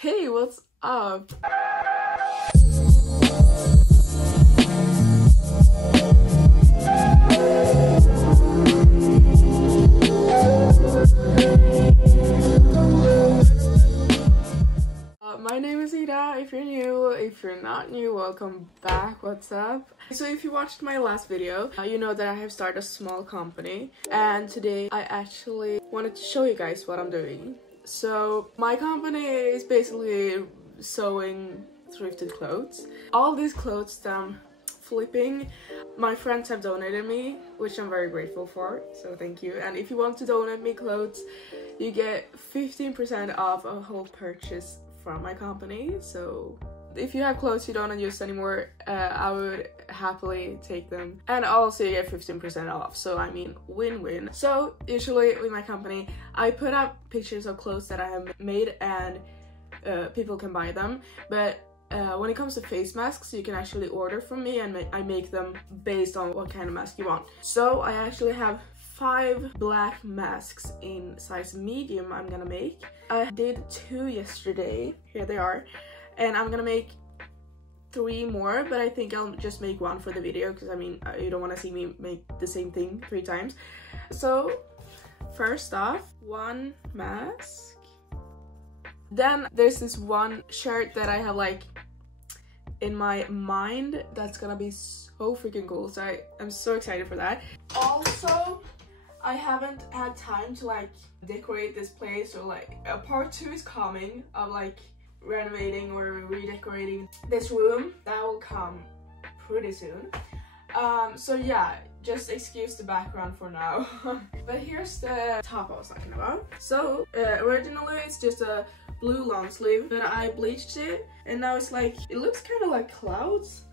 Hey, what's up? My name is Ida. If you're new, if you're not new, welcome back. What's up? So if you watched my last video, you know that I have started a small company, and today I actually wanted to show you guys what I'm doing. So my company is basically sewing thrifted clothes. All these clothes that I'm flipping, my friends have donated me, which I'm very grateful for, so thank you. And if you want to donate me clothes, you get 15% off a whole purchase from my company. So if you have clothes you don't use anymore, I would happily take them, and also you get 15% off, so I mean win-win. So usually with my company I put up pictures of clothes that I have made and people can buy them, but when it comes to face masks, you can actually order from me and I make them based on what kind of mask you want. So I actually have 5 black masks in size medium I'm gonna make. I did 2 yesterday, here they are, and I'm gonna make 3 more, but I think I'll just make 1 for the video because I mean you don't want to see me make the same thing 3 times. So first off, 1 mask. Then there's this one shirt that I have like in my mind that's gonna be so freaking cool, so I'm so excited for that. Also, I haven't had time to like decorate this place, so like a part 2 is coming of like renovating or redecorating this room. That will come pretty soon. So yeah, just excuse the background for now. But here's the top I was talking about. So originally it's just a blue long sleeve, but I bleached it and now it's like, it looks kind of like clouds.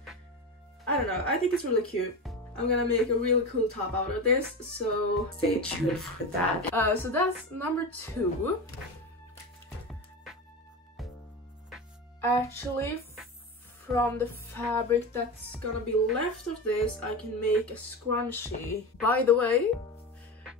I don't know, I think it's really cute. I'm gonna make a really cool top out of this, so stay tuned for that. So that's number 2. Actually, from the fabric that's gonna be left of this, I can make a scrunchie. By the way,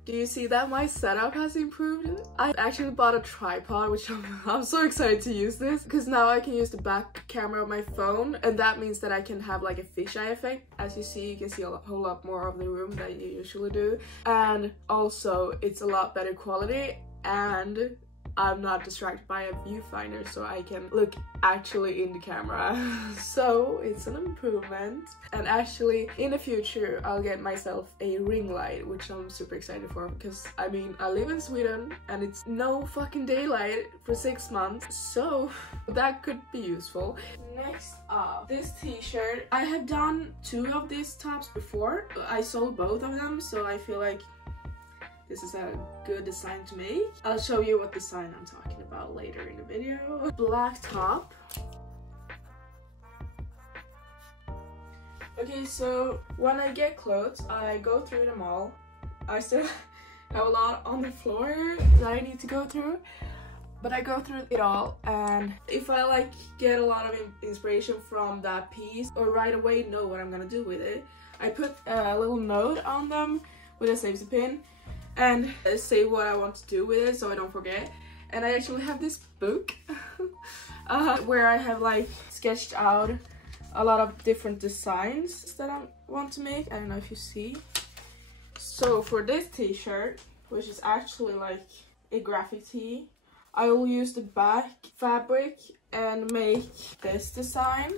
do you see that my setup has improved? I actually bought a tripod, which I'm so excited to use this, because now I can use the back camera of my phone, and that means that I can have like a fisheye effect. As you see, you can see a whole lot more of the room than you usually do, and also it's a lot better quality, and I'm not distracted by a viewfinder, so I can look actually in the camera. So it's an improvement. And actually in the future I'll get myself a ring light, which I'm super excited for, because I mean I live in Sweden and it's no fucking daylight for 6 months, so that could be useful. Next up, this t-shirt. I have done 2 of these tops before. I sold both of them, so I feel like this is a good design to make. I'll show you what design I'm talking about later in the video. Black top. Okay, so when I get clothes, I go through them all. I still have a lot on the floor that I need to go through, but I go through it all, and if I like get a lot of inspiration from that piece or right away know what I'm gonna do with it, I put a little note on them with a safety pin and say what I want to do with it so I don't forget. And I actually have this book where I have like sketched out a lot of different designs that I want to make. I don't know if you see. So for this t-shirt, which is actually like a graphic tee, I will use the back fabric and make this design.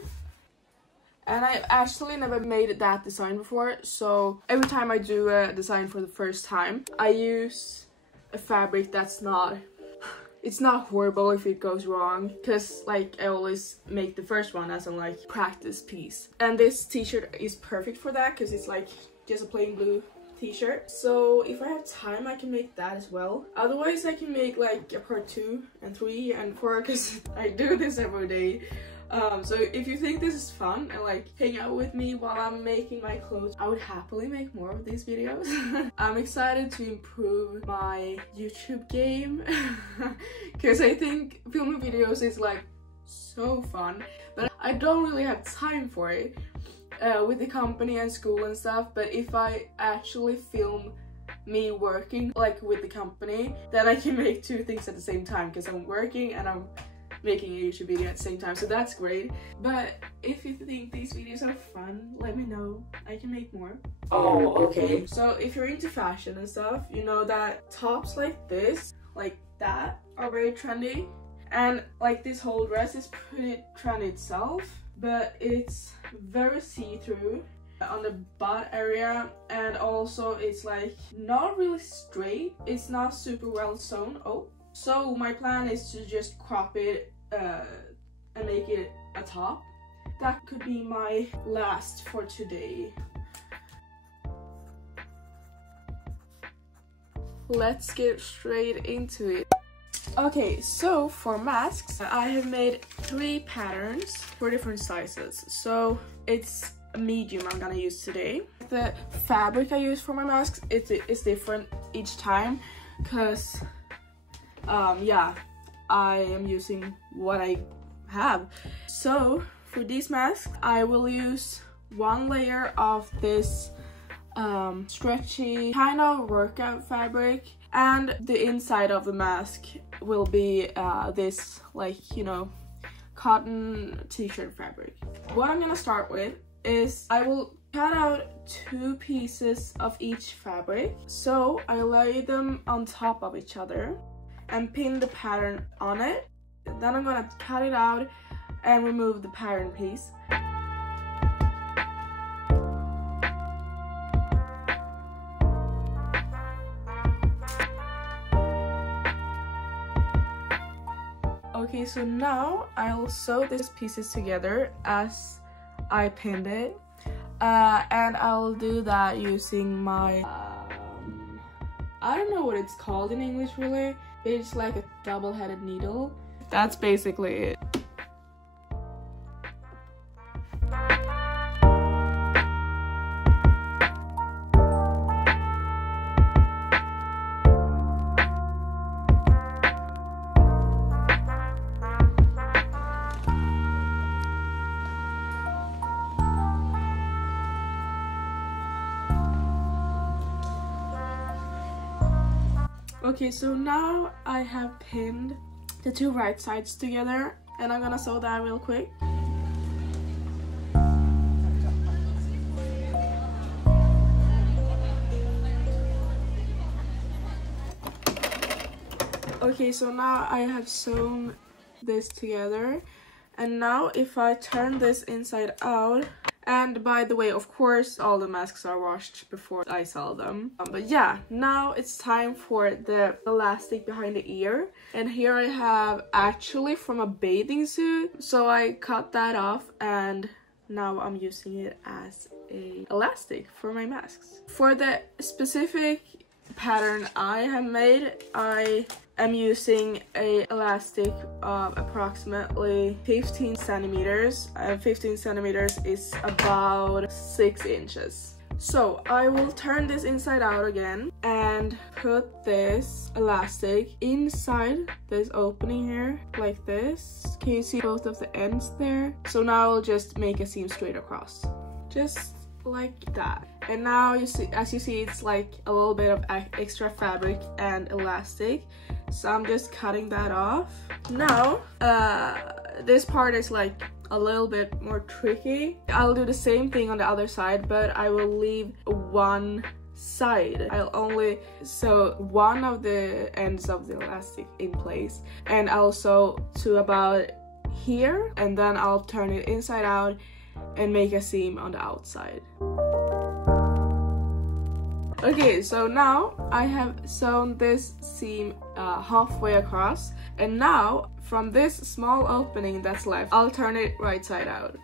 And I actually never made that design before, so every time I do a design for the first time, I use a fabric that's not, it's not horrible if it goes wrong, because like I always make the first one as a like practice piece. And this t-shirt is perfect for that because it's like just a plain blue t-shirt. So if I have time I can make that as well. Otherwise I can make like a part 2 and 3 and 4 because I do this every day. So if you think this is fun and like hang out with me while I'm making my clothes, I would happily make more of these videos. I'm excited to improve my YouTube game because I think filming videos is like so fun, but I don't really have time for it with the company and school and stuff. But if I actually film me working like with the company, then I can make 2 things at the same time, because I'm working and I'm making a YouTube video at the same time, so that's great. But if you think these videos are fun, let me know. I can make more. Oh, okay. So if you're into fashion and stuff, you know that tops like this, like that, are very trendy. And like this whole dress is pretty trendy itself, but it's very see-through on the butt area, and also it's like not really straight. It's not super well sewn. Oh, so my plan is to just crop it and make it a top. That could be my last for today. Let's get straight into it. Okay, so for masks, I have made 3 patterns for different sizes. So it's a medium I'm gonna use today. The fabric I use for my masks is different each time, because yeah, I am using what I have. So for these masks, I will use 1 layer of this stretchy kind of workout fabric, and the inside of the mask will be this, like, you know, cotton t-shirt fabric. What I'm gonna start with is I will cut out 2 pieces of each fabric. So I lay them on top of each other and pin the pattern on it. Then I'm gonna cut it out and remove the pattern piece. Okay, so now I'll sew these pieces together as I pinned it, and I'll do that using my I don't know what it's called in English really, but it's like a double-headed needle. That's basically it. Okay, so now I have pinned the 2 right sides together, and I'm gonna sew that real quick. Okay, so now I have sewn this together, and now if I turn this inside out, and by the way, of course, all the masks are washed before I sell them. But yeah, now it's time for the elastic behind the ear. And here I have actually from a bathing suit. So I cut that off, and now I'm using it as a elastic for my masks. For the specific pattern I have made, I am using a elastic of approximately 15 centimeters. 15 centimeters is about 6 inches. So I will turn this inside out again and put this elastic inside this opening here, like this. Can you see both of the ends there? So now I'll just make a seam straight across. Just like that. And now you see, as you see, it's like a little bit of extra fabric and elastic, so I'm just cutting that off. Now this part is like a little bit more tricky. I'll do the same thing on the other side, but I will leave one side. I'll only sew one of the ends of the elastic in place, and I'll sew to about here, and then I'll turn it inside out and make a seam on the outside. Okay, so now I have sewn this seam halfway across, and now from this small opening that's left, I'll turn it right side out.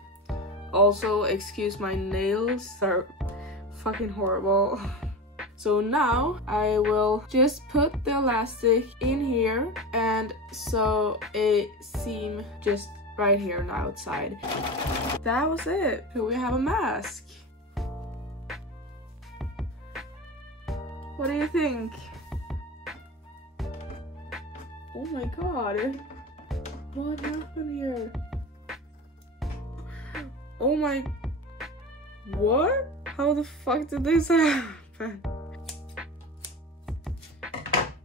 Also, excuse my nails, they're fucking horrible. So now I will just put the elastic in here and sew a seam just right here on the outside. That was it. Here we have a mask. What do you think? Oh my god. What happened here? Oh my... What? How the fuck did this happen?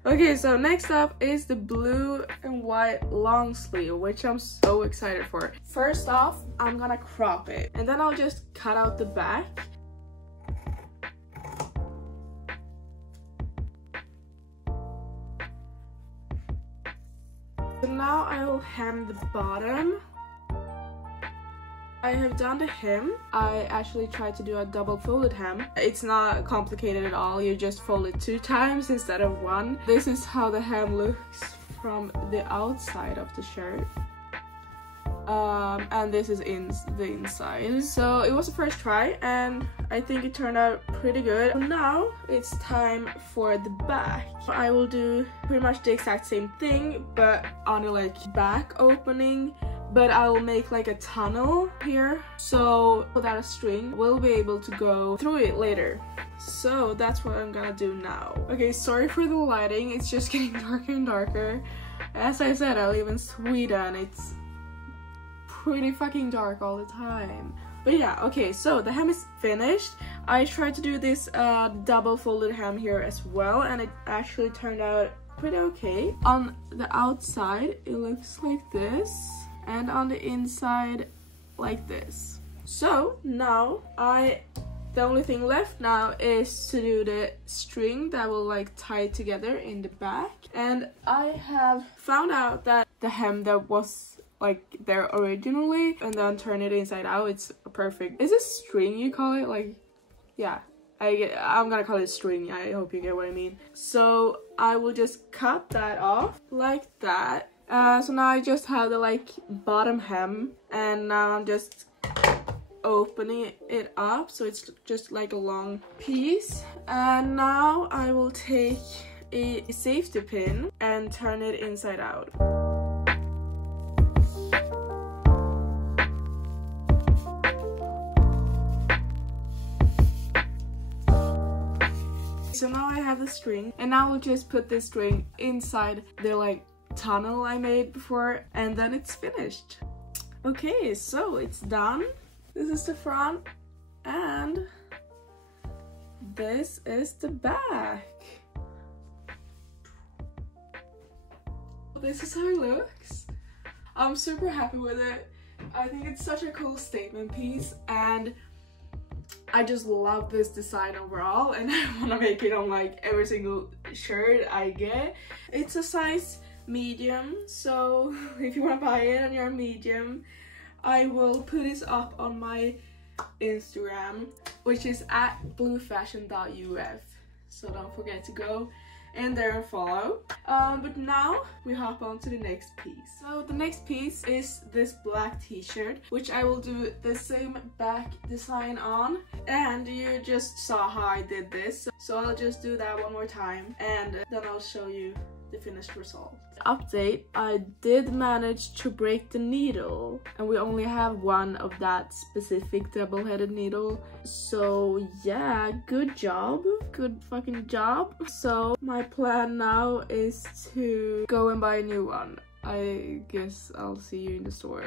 Okay, so next up is the blue and white long sleeve, which I'm so excited for. First off, I'm gonna crop it, and then I'll just cut out the back. So now I will hem the bottom. I have done the hem. I actually tried to do a double folded hem. It's not complicated at all. You just fold it 2 times instead of 1. This is how the hem looks from the outside of the shirt. And this is the inside. So it was the first try and I think it turned out pretty good. Now it's time for the back. I will do pretty much the exact same thing but on the back opening. But I will make like a tunnel here, so without a string, we'll be able to go through it later. So that's what I'm gonna do now. Okay, sorry for the lighting, it's just getting darker and darker. As I said, I live in Sweden, it's pretty fucking dark all the time. But yeah, okay, so the hem is finished. I tried to do this double folded hem here as well, and it actually turned out pretty okay. On the outside, it looks like this. And on the inside like this. So now the only thing left now is to do the string that will tie together in the back. And I have found out that the hem that was there originally and then turn it inside out, it's perfect. Is it string you call it? Yeah, I'm gonna call it string. I hope you get what I mean. So I will just cut that off like that. So now I just have the bottom hem, and now I'm just opening it up so it's just like a long piece. And now I will take a safety pin and turn it inside out. So now I have the string, and now we'll just put this string inside the tunnel I made before, and then it's finished. Okay, so it's done. This is the front and this is the back. This is how it looks. I'm super happy with it. I think it's such a cool statement piece and I just love this design overall, and I want to make it on every single shirt I get. It's a size medium, so if you want to buy it and you're a medium, I will put this up on my Instagram, which is at bluefashion.uf, so don't forget to go in there and follow. But now we hop on to the next piece. So the next piece is this black t-shirt, which I will do the same back design on, and you just saw how I did this, so I'll just do that one more time and then I'll show you the finished result. Update, I did manage to break the needle, and we only have one of that specific double-headed needle, so yeah, good job, good fucking job. So my plan now is to go and buy a new one. I guess I'll see you in the store.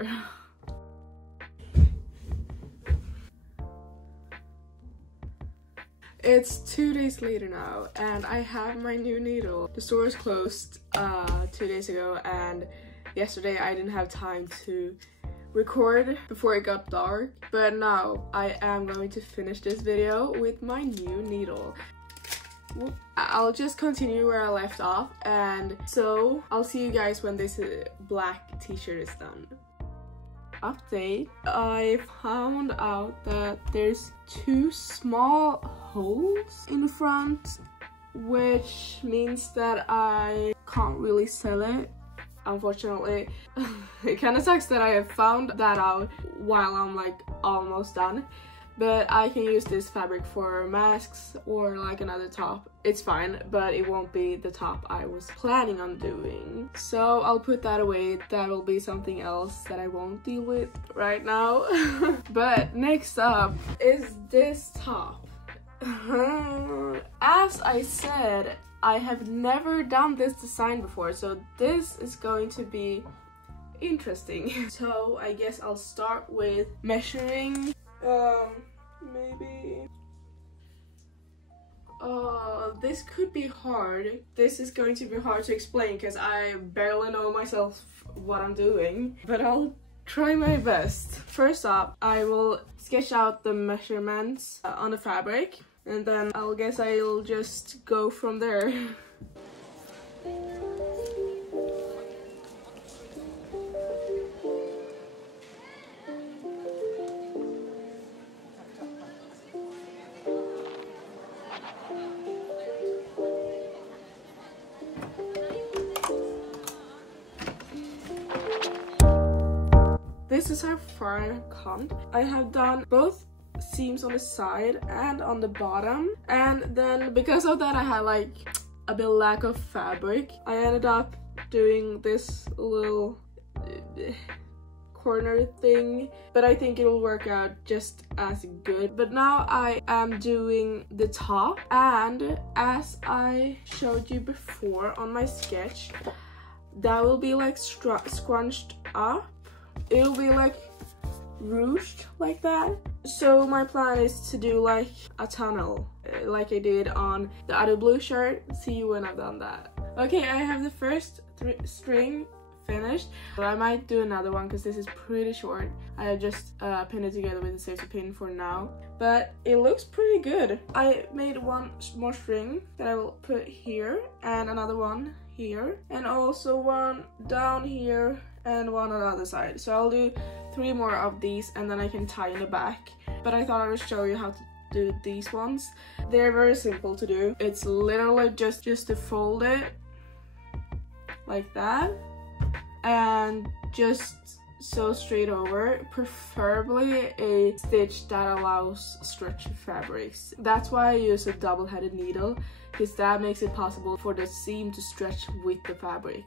It's 2 days later now and I have my new needle. The store is closed 2 days ago, and yesterday I didn't have time to record before it got dark, but now I am going to finish this video with my new needle. I'll just continue where I left off, and so I'll see you guys when this black t-shirt is done. Update, I found out that there's 2 small holes in the front, which means that I can't really sell it, unfortunately. It kind of sucks that I have found that out while I'm almost done, but I can use this fabric for masks or another top. It's fine, but it won't be the top I was planning on doing. So I'll put that away. That'll be something else that I won't deal with right now. But next up is this top. As I said, I have never done this design before, so this is going to be interesting. So I guess I'll start with measuring. Maybe. This could be hard. This is going to be hard to explain because I barely know myself what I'm doing, but I'll try my best. First up, I will sketch out the measurements on the fabric, and then I'll just go from there. This is how far I've come. I have done both seams on the side and on the bottom, and then because of that I had like a bit lack of fabric. I ended up doing this little corner thing, but I think it'll work out just as good. But now I am doing the top, and as I showed you before on my sketch, that will be like scrunched up. It'll be like ruched like that. So my plan is to do like a tunnel like I did on the other blue shirt. See you when I've done that. Okay, I have the first string finished, but I might do another one because this is pretty short. I have just pinned it together with a safety pin for now, but it looks pretty good. I made one more string that I will put here, and another one here, and also one down here and one on the other side. So I'll do 3 more of these and then I can tie in the back. But I thought I would show you how to do these ones. They're very simple to do. It's literally just to fold it like that and just sew straight over, preferably a stitch that allows stretchy fabrics. That's why I use a double-headed needle, because that makes it possible for the seam to stretch with the fabric.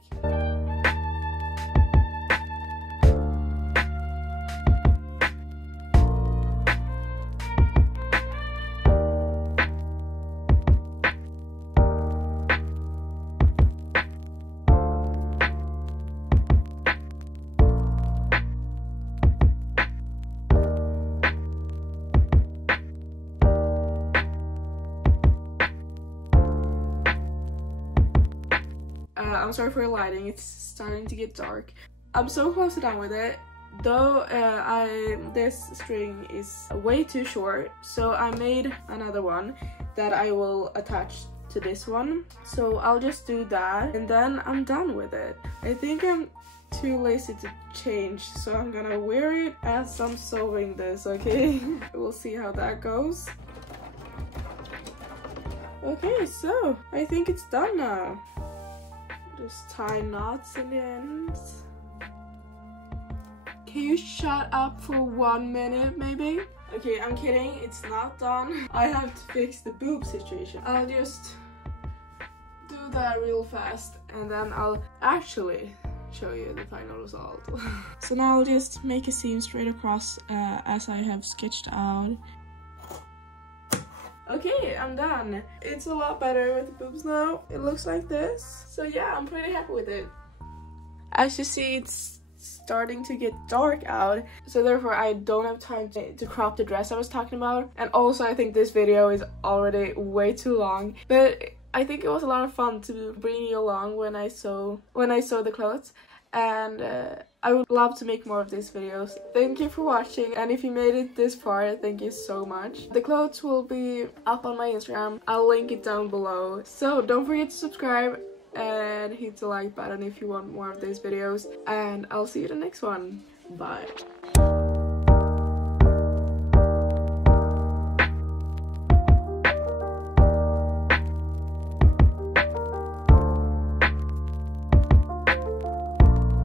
I'm sorry for the lighting, it's starting to get dark. I'm so close to done with it, though this string is way too short, so I made another one that I will attach to this one. So I'll just do that and then I'm done with it. I think I'm too lazy to change, so I'm gonna wear it as I'm sewing this, okay? We'll see how that goes. Okay, so I think it's done now. Just tie knots in the ends. Can you shut up for 1 minute maybe? Okay, I'm kidding, it's not done. I have to fix the boob situation. I'll just do that real fast and then I'll actually show you the final result. So now I'll just make a seam straight across as I have sketched out. Okay, I'm done. It's a lot better with the boobs now. It looks like this. So yeah, I'm pretty happy with it. As you see, it's starting to get dark out, so therefore I don't have time to crop the dress I was talking about. And also I think this video is already way too long, but I think it was a lot of fun to bring you along when I sew the clothes. And I would love to make more of these videos. Thank you for watching, and if you made it this far, thank you so much. The clothes will be up on my Instagram. I'll link it down below. So don't forget to subscribe and hit the like button if you want more of these videos, and I'll see you in the next one. Bye.